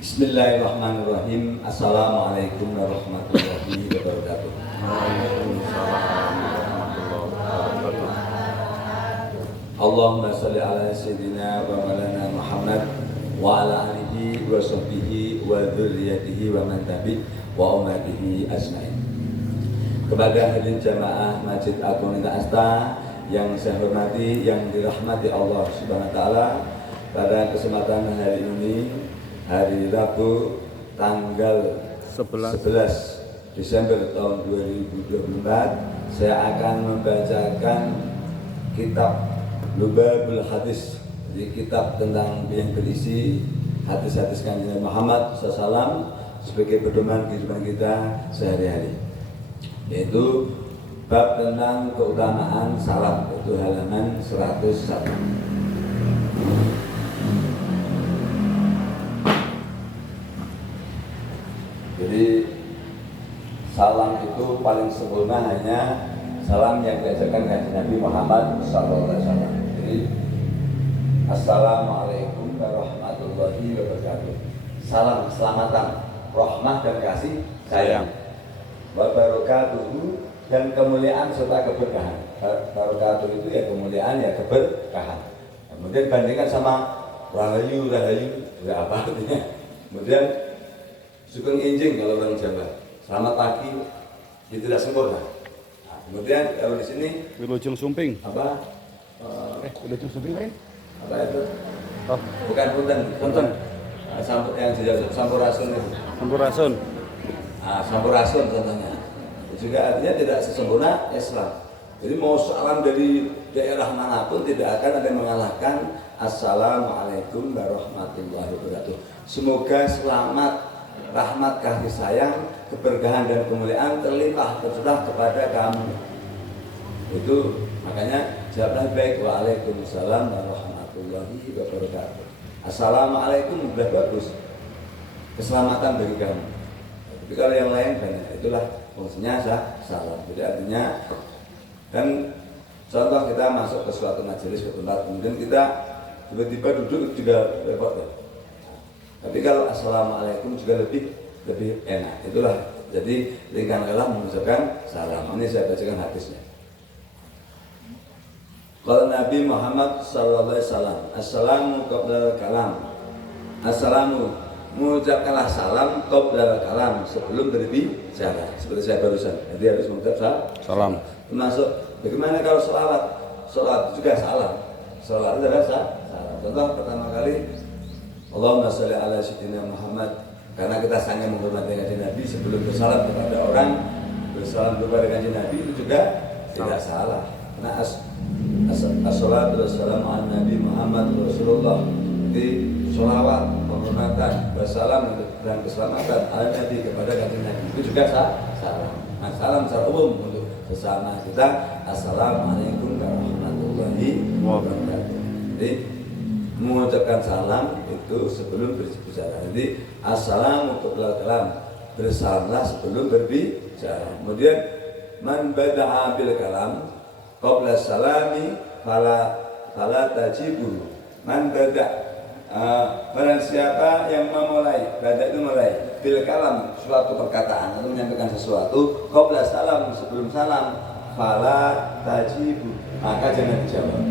Bismillahirrahmanirrahim. Assalamualaikum warahmatullahi wabarakatuh. Waalaikumsalam warahmatullahi wabarakatuh. Allahumma salli ala sayyidina wa maulana Muhammad wa ala alihi wa sahbihi wa dzurriyyatihi wa man tabi' wa ummatihi ajmain. Kepada hadirin jamaah Masjid Agung Nita Asta yang saya hormati, yang dirahmati Allah Subhanahu wa taala, pada kesempatan hari ini, hari Rabu tanggal 11 Desember tahun 2024, saya akan membacakan kitab Lubabul Hadis, jadi kitab tentang yang berisi hadis-hadis Kanjeng Muhammad SAW sebagai pedoman kehidupan kita sehari-hari, yaitu bab tentang keutamaan salam, yaitu halaman 101. Jadi salam itu paling sempurna hanya salam yang diajarkan Kanjeng Nabi Muhammad SAW. Jadi Assalamualaikum warahmatullahi wabarakatuh. Salam keselamatan, rahmah dan kasih sayang, wabarakatuh dan kemuliaan serta keberkahan. Barakatuh itu ya kemuliaan, ya keberkahan. Kemudian bandingkan sama rahayu, tidak apa artinya. Kemudian sugeng injing kalau orang Jawa, selamat pagi, itu tidak sempurna. Nah, kemudian kalau di sini Wilujeng Sumping. apa? Wilujeng Sumping lain? Apa itu? Oh, Bukan punten. Yang sampurasun itu. Sampurasun. Sampurasun contohnya. Juga artinya tidak sesempurna Islam. Jadi mau salam dari daerah manapun tidak akan ada yang mengalahkan Assalamualaikum warahmatullahi wabarakatuh. Semoga selamat, rahmat, kasih sayang, keberkahan dan kemuliaan terlimpah tercurah kepada kamu. Itu makanya jawablah baik, waalaikumsalam warahmatullahi wabarakatuh. Assalamualaikum sudah bagus, keselamatan bagi kamu. Tapi kalau yang lain banyak, itulah fungsinya salam. Jadi artinya, kan contoh kita masuk ke suatu majelis, ke tempat, kemudian kita tiba-tiba duduk juga repot ya. Tapi kalau Assalamualaikum juga lebih enak. Itulah, jadi ringkanlah mengucapkan salam. Ini saya bacakan hadisnya. Kalau Nabi Muhammad sallallahu alaihi wasallam, assalamu qabla kalam. Assalamu, mengucapkanlah salam qabla kalam, sebelum berbicara. Seperti saya barusan. Jadi harus mengucap salam. Termasuk bagaimana kalau sholawat? Sholawat juga salam. Sholawat adalah salam. Contoh pertama kali, Allahumma sholli ala sayyidina Muhammad, karena kita sangat menghormati Kanjeng Nabi, sebelum bersalam kepada orang, bersalam kepada Kanjeng Nabi itu juga tidak salah. Karena as-salatu wassalamu ala Nabi Muhammad Rasulullah, jadi sholawat, penghormatan, bersalam dan keselamatan ala Nabi kepada Kanjeng Nabi itu juga salam. Nah, salam secara umum untuk sesama kita, assalamualaikum warahmatullahi wabarakatuh. Jadi mengucapkan salam itu sebelum berbicara. Jadi assalamu qabla kalam, bersalamlah sebelum berbicara. Kemudian man bada'a bil kalam qabla salami fala tajibu. Man barang siapa yang memulai, bada itu mulai, bil kalam, suatu perkataan atau menyampaikan sesuatu, qabla salam, sebelum salam, fala tajibu, maka jangan dijawab.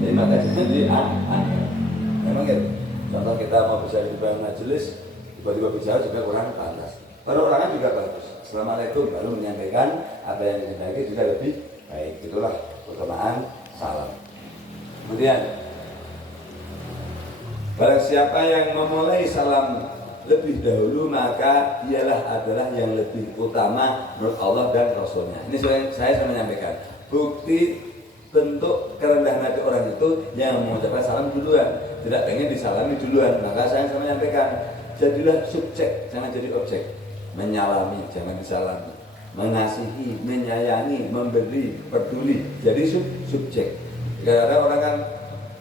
Jadi maka jangan memang gitu. Contoh kita mau bicara di depan majelis, tiba-tiba bicara juga kurang pantas. Perorangan juga bagus. Assalamualaikum, lalu menyampaikan apa yang dikehendaki juga lebih baik. Itulah keutamaan salam. Kemudian barang siapa yang memulai salam lebih dahulu, maka dialah adalah yang lebih utama menurut Allah dan Rasulnya. Ini saya menyampaikan bukti bentuk kerendahan hati orang itu yang mengucapkan salam duluan, tidak pengen disalami duluan. Maka saya menyampaikan, jadilah subjek, jangan jadi objek. Menyalami, jangan disalami. Mengasihi, menyayangi, memberi, peduli, jadi subjek. Kadang-kadang orang kan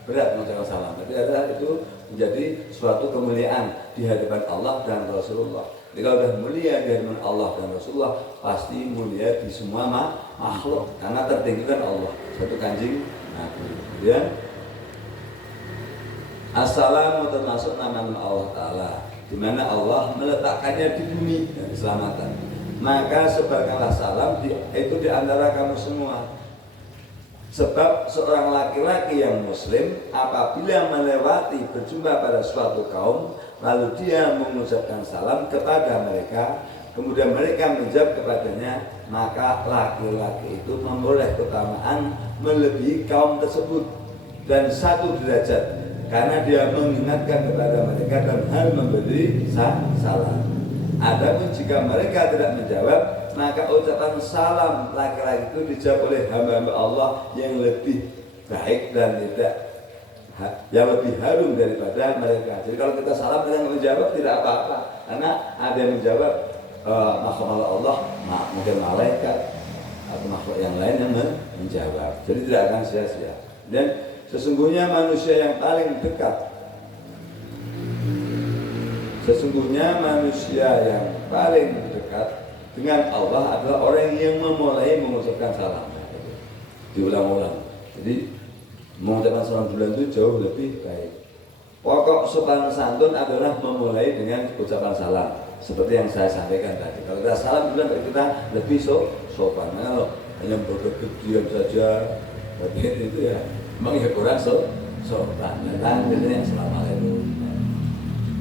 berat mengucapkan salam, tapi adalah itu menjadi suatu kemuliaan di hadapan Allah dan Rasulullah. Jadi kalau sudah mulia di hadapan Allah dan Rasulullah, pasti mulia di semua makhluk, karena tertinggi kan Allah, suatu Kanjeng Nabi. Kemudian assalamu termasuk nama Allah Ta'ala. di mana Allah meletakkannya di bumi dan keselamatan. Maka sebarkanlah salam itu di antara kamu semua. Sebab seorang laki-laki yang muslim apabila melewati berjumpa pada suatu kaum, lalu dia mengucapkan salam kepada mereka, kemudian mereka menjawab kepadanya, maka laki-laki itu memperoleh keutamaan melebihi kaum tersebut dan 1 derajat, karena dia mengingatkan kepada mereka dan hal memberi salam. Adapun jika mereka tidak menjawab, maka ucapan salam laki-laki itu dijawab oleh hamba-hamba Allah yang lebih baik dan yang lebih harum daripada mereka. Jadi kalau kita salam dan yang menjawab tidak apa-apa, karena ada yang menjawab makhluk Allah, mungkin malaikat atau makhluk yang lain yang menjawab. Jadi tidak akan sia-sia. Dan sesungguhnya manusia yang paling dekat, sesungguhnya manusia yang paling dekat dengan Allah adalah orang yang memulai mengucapkan salam. Diulang-ulang. Jadi mengucapkan salam bulan itu jauh lebih baik. Pokok sopan santun adalah memulai dengan ucapan salam. Seperti yang saya sampaikan tadi. Kalau kita salam bulan kita lebih sopan. Kalau hanya berdiam saja, itu ya memang ya kurang sopan. Dan biasanya assalamualaikum.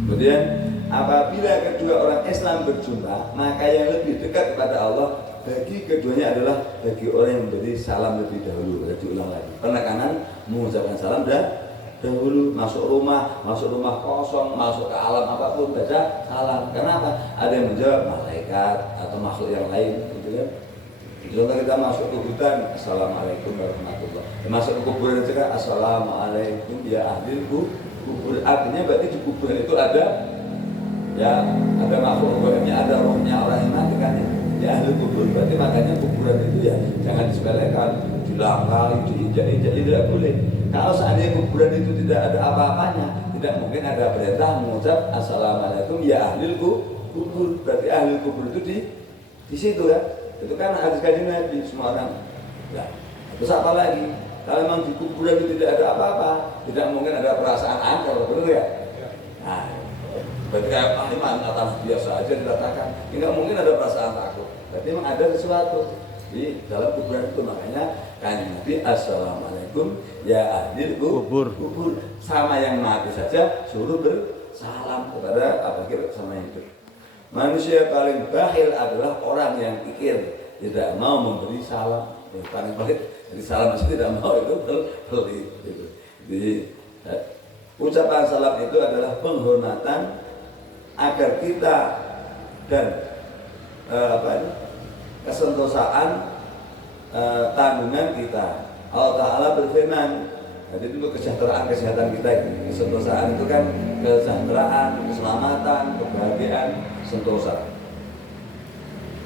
Kemudian apabila kedua orang Islam berjumpa, maka yang lebih dekat kepada Allah bagi keduanya adalah bagi orang yang memberi salam lebih dahulu. Jadi ulang lagi, penekanan mengucapkan salam dahulu. Masuk rumah kosong, masuk ke alam apapun baca salam. Kenapa? Ada yang menjawab malaikat atau makhluk yang lain, gitu kan? Contoh kita masuk ke hutan, assalamualaikum warahmatullahi wabarakatuh. Masuk ke kuburan juga, assalamualaikum ya ahli kubur. Artinya berarti di kuburan itu ada makhluk rohnya, ada rohnya orang yang mati kan ya ahli kubur. Berarti makanya kuburan itu ya jangan disepelekan, dilangkali, diinjak-injak, tidak boleh. Kalau seandainya kuburan itu tidak ada apa-apanya, tidak mungkin ada perintah mengucap assalamualaikum ya ahli kubur. Berarti ahli kubur itu di situ kan. Itu kan hadis kanjeng Nabi semua orang. Ya, terus apa lagi? Kalau memang di kuburan itu tidak ada apa-apa, tidak mungkin ada perasaan angker, betul ya? Nah, berarti kayak iman atas biasa aja dikatakan, tidak mungkin ada perasaan takut. Berarti memang ada sesuatu di dalam kuburan itu. Makanya kanjeng Nabi assalamualaikum ya ahli kubur. Sama yang mati saja suruh bersalam kepada sama yang hidup. Manusia paling bakhil adalah orang yang pikir tidak mau memberi salam. Yang paling bakhil jadi salam itu tidak mau, itu pelit. Jadi ucapan salam itu adalah penghormatan agar kita dan kesentosaan tanggungan kita. Allah Ta'ala berfirman, jadi itu kesejahteraan kita, kesentosaan itu kan kesejahteraan, keselamatan, kebahagiaan, sentosa.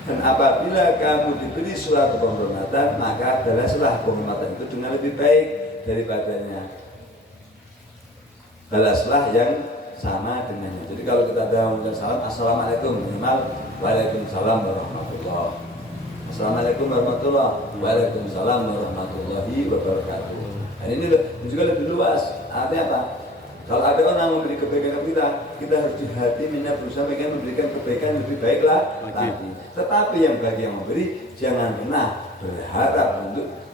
Dan apabila kamu diberi suatu penghormatan, maka balaslah penghormatan itu dengan lebih baik daripadanya. Balaslah yang sama dengannya. Jadi kalau kita ada mengucapkan salam, assalamualaikum, minimal waalaikumsalam warahmatullahi. Assalamualaikum warahmatullahi, waalaikumsalam warahmatullahi wabarakatuh. Dan ini juga lebih luas. Artinya apa? Kalau ada orang memberi kebaikan kepada kita harus di hati berusaha memberikan kebaikan lebih baiklah lagi. Tetapi yang bagi yang memberi jangan pernah berharap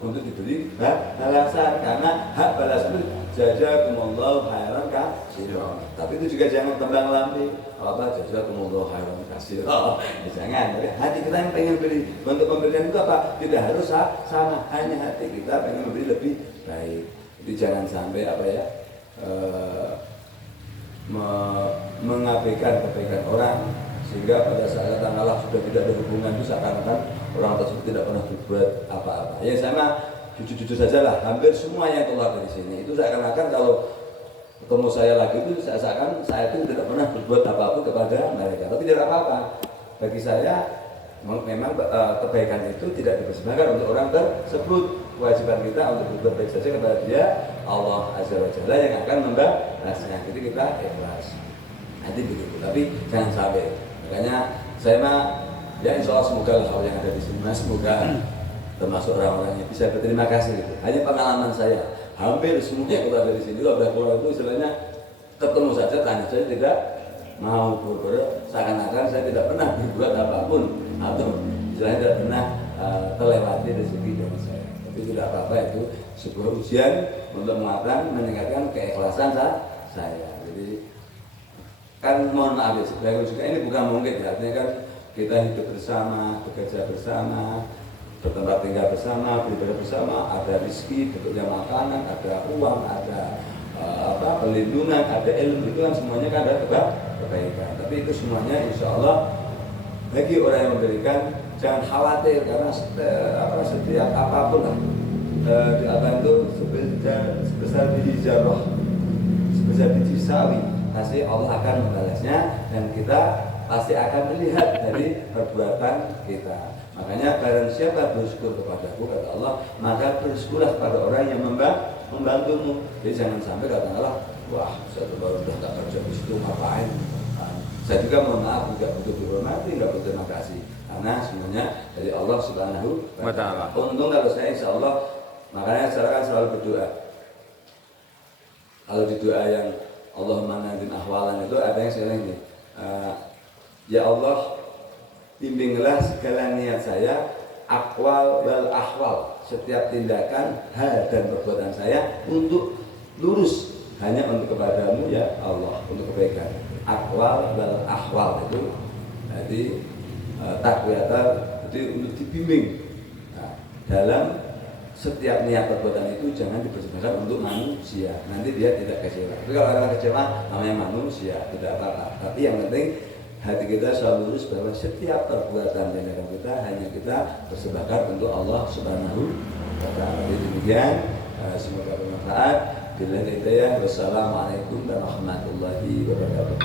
untuk diberi balasan, karena hak balas itu jazakumullahu khairan katsiran. Tapi itu juga jangan tembang lambe. Jazakumullahu khairan katsiran. Jangan. Hati kita yang pengen beri, untuk pemberian itu apa? Tidak harus sama, hanya hati kita pengen memberi lebih baik. Jadi jangan sampai mengabaikan kebaikan orang, sehingga pada saat Allah sudah tidak ada hubungan itu seakan-akan orang tersebut tidak pernah berbuat apa-apa. Ya sama jujur-jujur saja lah, hampir semua yang keluar dari sini itu seakan-akan kalau ketemu saya lagi itu seakan saya itu tidak pernah berbuat apa-apa kepada mereka. Tapi tidak apa-apa. Bagi saya memang kebaikan itu tidak dipersembahkan untuk orang tersebut. Kewajiban kita untuk berbuat baik saja kepada dia, Allah Azza wa Jalla yang akan membalasnya. Jadi kita ikhlas. Nanti begitu. Tapi jangan sampai. Makanya saya ya insya Allah semoga hal yang ada di sini, semoga termasuk orang-orang yang bisa berterima kasih. Hanya pengalaman saya, hampir semuanya yang keluar dari sini, kalau sudah keluar itu istilahnya ketemu saja, tanya saja tidak mau berbuat seakan-akan saya tidak pernah berbuat apapun atau saya tidak pernah terlewati rezeki dari saya. Tapi tidak apa-apa, itu sebuah ujian untuk meningkatkan keikhlasan saya. Jadi kan mohon maaf ya, sebenarnya juga ini bukan mungkin ya, artinya kan kita hidup bersama, bekerja bersama, bertempat tinggal bersama, beribadah bersama, ada rezeki bentuknya makanan, ada uang, ada pelindungan, ada ilmu, itu kan semuanya kan ada kebaikan. Tapi itu semuanya insya Allah bagi orang yang memberikan, jangan khawatir karena setiap apapun lah itu sebesar biji zarah, sebesar biji sawi, pasti Allah akan membalasnya dan kita pasti akan melihat dari perbuatan kita. Makanya barang siapa bersyukur kepadaku, kata Allah, maka bersyukurlah kepada orang yang membantumu. Jadi jangan sampai kata Allah, wah saya baru udah tak kerja di situ ngapain. Saya juga mohon maaf, tidak butuh dihormati, tidak butuh terima kasih, karena semuanya dari Allah Subhanahu wa Ta'ala. Untung kalau saya insya Allah, makanya saya kan selalu berdoa. Kalau di doa yang Allahumma nadin ahwalan itu ada yang saya ini, ya Allah, bimbinglah segala niat saya, akwal wal ahwal, setiap tindakan, hal dan perbuatan saya untuk lurus hanya untuk kepadamu ya Allah, untuk kebaikan. Akwal wal ahwal itu jadi takwiyatan, jadi untuk dibimbing. Nah, dalam setiap niat perbuatan itu jangan dipersembahkan untuk manusia, nanti dia tidak kecewa. Tapi kalau orang kecewa namanya manusia, tidak apa-apa. Tapi yang penting hati kita selalu lurus bahwa setiap perbuatan tindakan kita hanya kita persembahkan untuk Allah Subhanahu wa Ta'ala. Jadi demikian, semoga bermanfaat. Bila hidayah, wassalamualaikum warahmatullahi wabarakatuh.